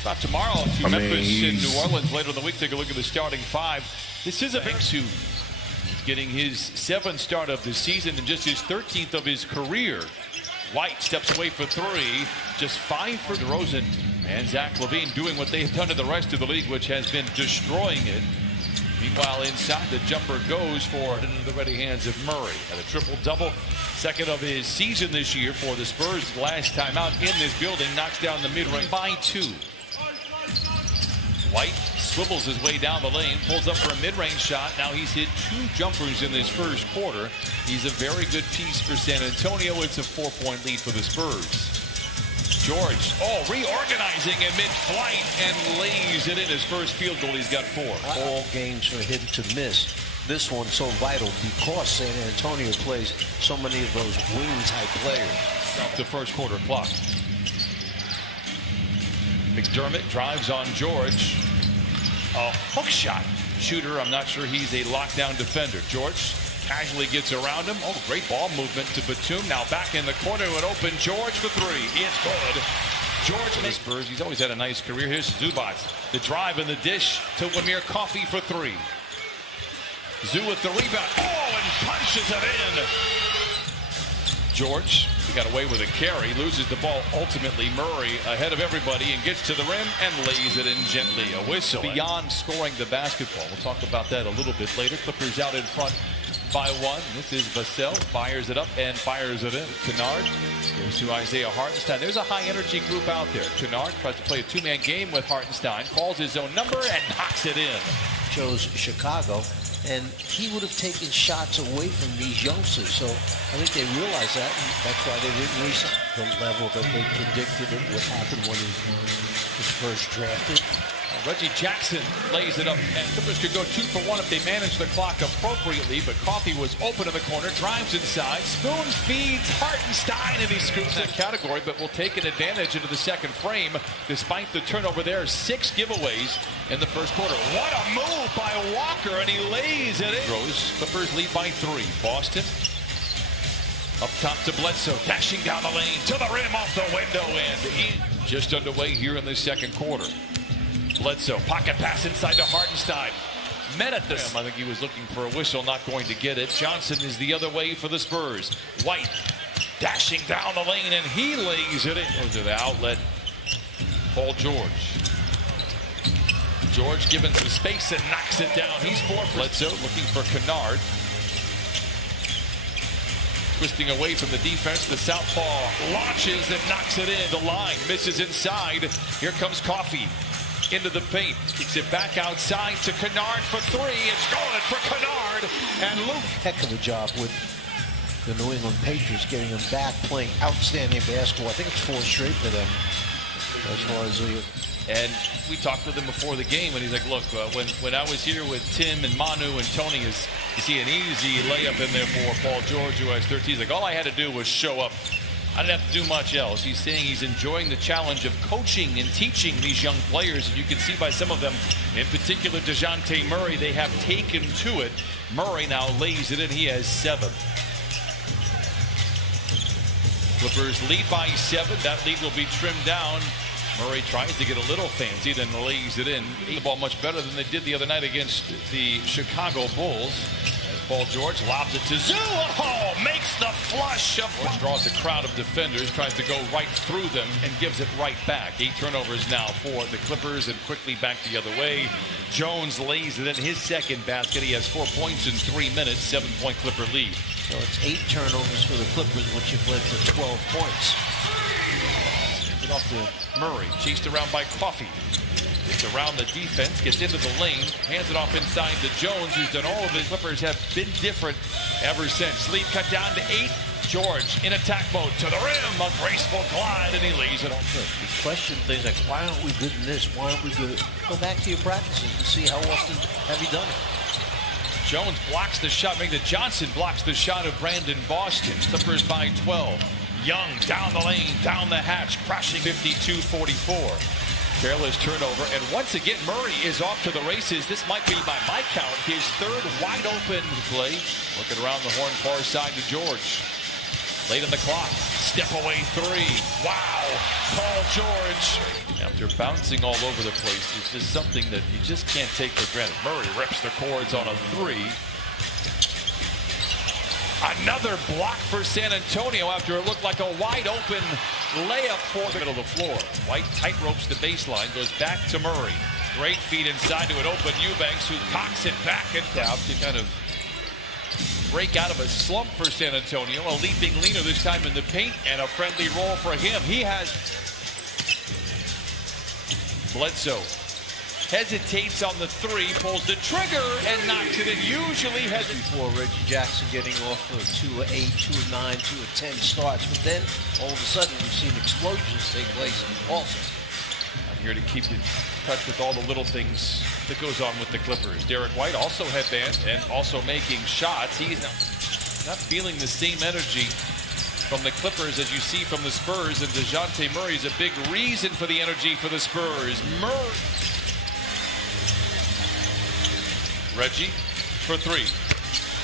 About tomorrow to Memphis in New Orleans later in the week. Take a look at the starting five. This is a big suit. He's getting his 7th start of the season and just his 13th of his career. White steps away for 3, just 5 for DeRozan and Zach LaVine doing what they've done to the rest of the league, which has been destroying it. Meanwhile, inside, the jumper goes for into the ready hands of Murray. At a triple-double, 2nd of his season this year for the Spurs. Last time out in this building, knocks down the mid-range by 2. White swivels his way down the lane, pulls up for a mid-range shot. Now he's hit 2 jumpers in this first quarter. He's a very good piece for San Antonio. It's a 4-point lead for the Spurs. George, reorganizing in mid-flight and lays it in. His first field goal. He's got 4. All games for him to miss. This one's so vital because San Antonio plays so many of those wing-type players. Off the first quarter clock. McDermott drives on George. A hook shot. Shooter, I'm not sure he's a lockdown defender. George casually gets around him. Great ball movement to Batum. Now back in the corner to an open George for 3. It's good. George and the Spurs, he's always had a nice career. Here's Zubac. The drive and the dish to Wamir Coffey for 3. Zoo with the rebound. And punches it in. George, he got away with a carry, loses the ball. Ultimately, Murray ahead of everybody and gets to the rim and lays it in gently. A whistle beyond scoring the basketball. We'll talk about that a little bit later. Clippers out in front by 1. This is Vassell, fires it up and fires it in. Kennard goes to Isaiah Hartenstein. There's a high-energy group out there. Kennard tries to play a 2-man game with Hartenstein, calls his own number and knocks it in. Chose Chicago. And he would have taken shots away from these youngsters. So I think they realize that, and that's why they didn't resign. The level that they predicted it would happen when he was first drafted. Reggie Jackson lays it up, and Clippers could go 2 for 1 if they manage the clock appropriately, but Coffey was open in the corner, drives inside, spoons, feeds Hartenstein, and he scoops that category, but will take an advantage into the second frame, despite the turnover there. 6 giveaways in the first quarter. What a move by Walker, and he lays it in. Clippers lead by 3. Boston up top to Bledsoe, dashing down the lane, to the rim, off the window, and in. Just underway here in the second quarter. Bledsoe, pocket pass inside to Hartenstein. Met at this. I think he was looking for a whistle, not going to get it. Johnson is the other way for the Spurs. White dashing down the lane, and he lays it in. Goes to the outlet. Paul George. George given some space and knocks it down. He's 4 for Bledsoe, looking for Kennard. Twisting away from the defense, the southpaw launches and knocks it in. The line misses inside. Here comes Coffey. Into the paint, kicks it back outside to Kennard for 3. It's going for Kennard, and Luke. Heck of a job with the New England Patriots getting them back, playing outstanding basketball. I think it's 4 straight for them as far as the. And we talked with him before the game, and he's like, look, when I was here with Tim and Manu and Tony, you see an easy layup in there for Paul George, who has 13. He's like, all I had to do was show up. I didn't have to do much else. He's saying he's enjoying the challenge of coaching and teaching these young players. And you can see by some of them, in particular DeJounte Murray, they have taken to it. Murray now lays it in. He has 7. Clippers lead by 7. That lead will be trimmed down. Murray tries to get a little fancy, then lays it in. The ball much better than they did the other night against the Chicago Bulls. Paul George lobs it to Zoo. Makes the flush. George draws a crowd of defenders, tries to go right through them, and gives it right back. 8 turnovers now for the Clippers, and quickly back the other way. Jones lays it in his second basket. He has 4 points in 3 minutes, 7-point Clipper lead. So it's 8 turnovers for the Clippers, which have led to 12 points. Get off to Murray, chased around by Coffey. Gets around the defense, gets into the lane, hands it off inside to Jones, who's done all of his. Clippers have been different ever since. Lead cut down to 8. George in attack mode to the rim, a graceful glide, and he lays it off. You question things like, why aren't we good in this? Why aren't we good? Go back to your practices and see how often have you done it. Jones blocks the shot. Johnson blocks the shot of Brandon Boston. Clippers by 12. Young down the lane, down the hatch, crashing 52-44. Careless turnover, and once again Murray is off to the races. This might be, by my count, his 3rd wide open play. Looking around the horn, far side to George. Late in the clock. Step away three. Wow. Paul George. After bouncing all over the place, it's just something that you just can't take for granted. Murray rips the cords on a three. Another block for San Antonio after it looked like a wide open layup for the middle of the floor. White tight ropes the baseline, goes back to Murray. Great feed inside to an open Eubanks, who cocks it back and down to kind of break out of a slump for San Antonio. A leaping leaner this time in the paint, and a friendly roll for him. He has Bledsoe. Hesitates on the three, pulls the trigger, and knocks it in. Usually has before Reggie Jackson getting off for 2 of 8, 2 of 9, 2 of 10 starts. But then all of a sudden we've seen explosions take place also. I'm here to keep in touch with all the little things that goes on with the Clippers. Derek White also headband and also making shots. He's not feeling the same energy from the Clippers as you see from the Spurs, and DeJounte Murray is a big reason for the energy for the Spurs. Murray. Reggie for three.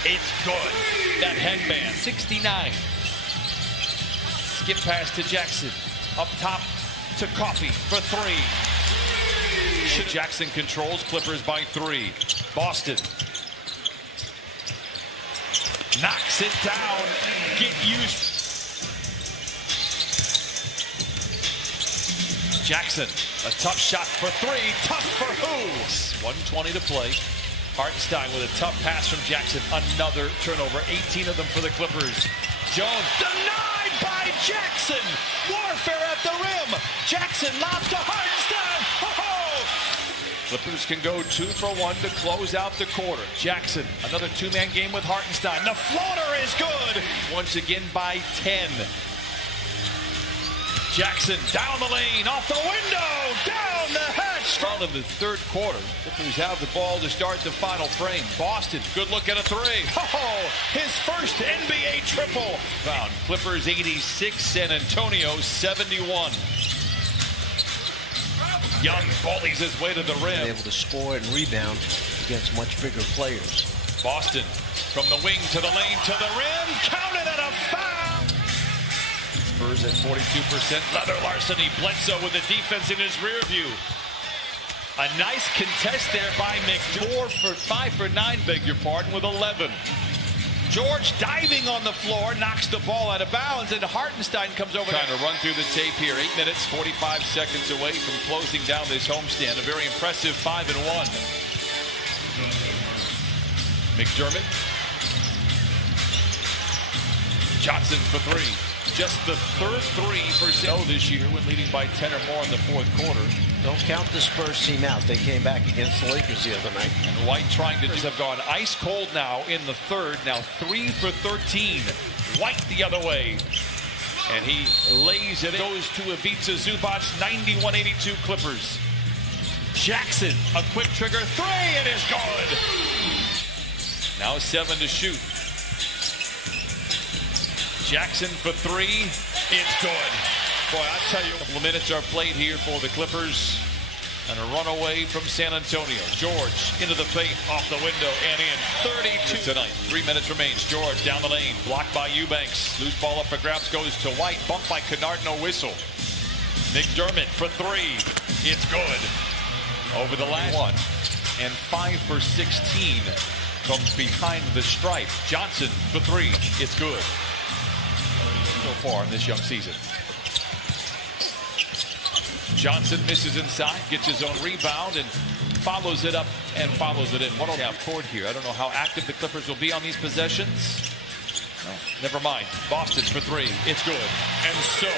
It's good. That headband. 69. Skip pass to Jackson. Up top to Coffey for three. Jackson controls. Clippers by three. Boston. Knocks it down. Get used. Jackson. A tough shot for three. Tough for who? 1:20 to play. Hartenstein with a tough pass from Jackson. Another turnover. 18 of them for the Clippers. Jones denied by Jackson. Warfare at the rim. Jackson lobs to Hartenstein. Oh! Clippers can go 2 for 1 to close out the quarter. Jackson, another two-man game with Hartenstein. The floater is good. Once again by 10. Jackson down the lane, off the window, down the hatch. Front of the third quarter. Clippers have the ball to start the final frame. Boston, good look at a three. Oh, his first NBA triple. Found Clippers 86, San Antonio 71. Young bullies his way to the rim. Able to score and rebound against much bigger players. Boston from the wing to the lane to the rim. Counted at a foul. Spurs at 42%. Leather larceny. Bledsoe with the defense in his rear view. A nice contest there by McDermott. 5 for 9, beg your pardon, with 11. George diving on the floor, knocks the ball out of bounds, and Hartenstein comes over. Trying to run through the tape here. 8 minutes, 45 seconds away from closing down this homestand. A very impressive 5-1. McDermott. Johnson for three. Just the third three for Snow this year when leading by 10 or more in the fourth quarter. Don't count the Spurs team out. They came back against the Lakers the other night. And White trying to have gone ice cold now in the third. Now 3 for 13. White the other way. And he lays it. Goes to Ivica Zubac. 91-82 Clippers. Jackson, a quick trigger three. It is good. Now 7 to shoot. Jackson for three. It's good. Boy, I tell you, a couple of minutes are played here for the Clippers. And a runaway from San Antonio. George into the paint, off the window, and in. 32 tonight. 3 minutes remains. George down the lane, blocked by Eubanks. Loose ball up for grabs, goes to White. Bumped by Kennard, no whistle. McDermott for three. It's good. Over the last one. And 5 for 16 from behind the stripe. Johnson for three. It's good. So far in this young season. Johnson misses inside, gets his own rebound, and follows it up and follows it in. What do we have court here? I don't know how active the Clippers will be on these possessions. No, never mind. Boston for three. It's good. And so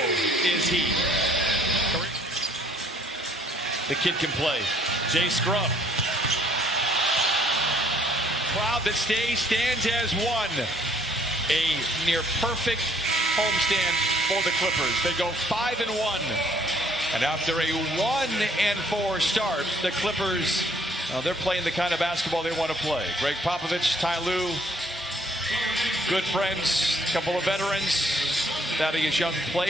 is he. The kid can play. Jay Scrubb. Crowd that stays stands as one. A near perfect homestand for the Clippers. They go 5-1. And after a 1-4 start, the Clippers, they're playing the kind of basketball they want to play. Greg Popovich, Ty Lue, good friends, a couple of veterans. Thaddeus Young played.